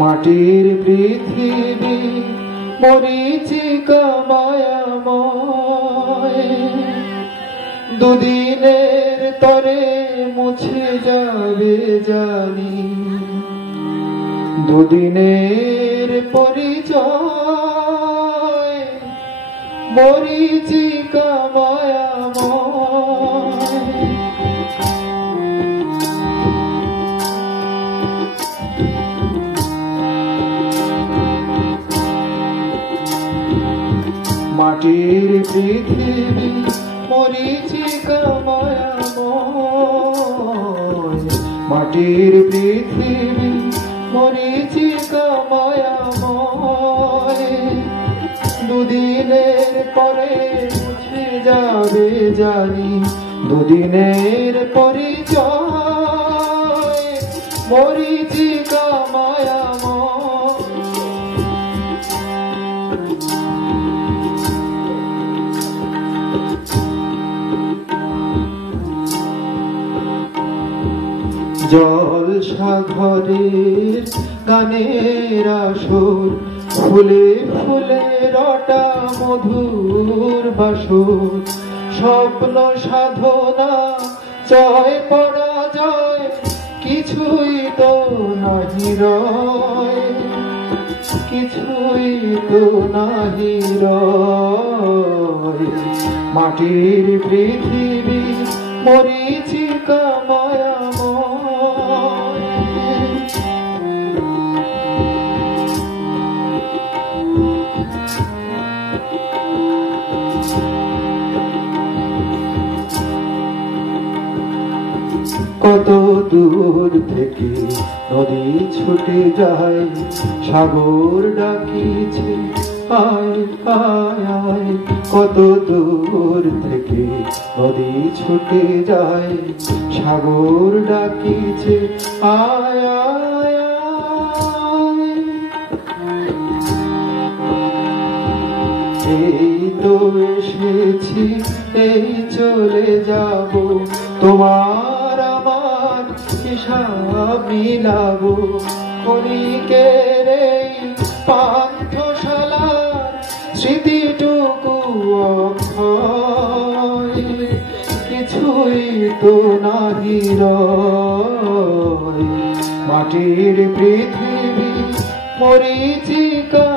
মাটির পৃথিবী মরীচিকা মায়াময়, দুদিনের তরে মুছে যাবে জানি, দুদিনের পরিচয় মরীচিকা মায়াময়। মাটির পৃথিবী মরীচিকা মায়াময়, মাটির পৃথিবী মরীচিকা মায়াময়, দুদিনের পরে মুছে যাবে জানি, দুদিনের পরিচয় মরীচিকা মায়াময়। জলসাঘরের গানের আসর, ফুলে ফুলে রটা মধুর বাসর, স্বপ্ন সাধনা জয় পরাজয় কিছুই তো নাহি রয়, কিছুই তো নাহি রয়। মাটির পৃথিবী মরীচিকা মায়াময়। কত দূর থেকে নদী ছুটে যায়, সাগর ডাকিছে আয় আয় আয়। কত দূর থেকে নদী ছুটে যায়, সাগর ডাকিছে আয় আয় আয়। এই তো এসেছি, এই চলে যাব, তোমার আমার হিসাব মিলাবো। ক্ষণিকের এই পান্থশালার স্মৃতিটুকু অক্ষয়, কিছুই তো নাহি রয়। মাটির পৃথিবী মরীচিকা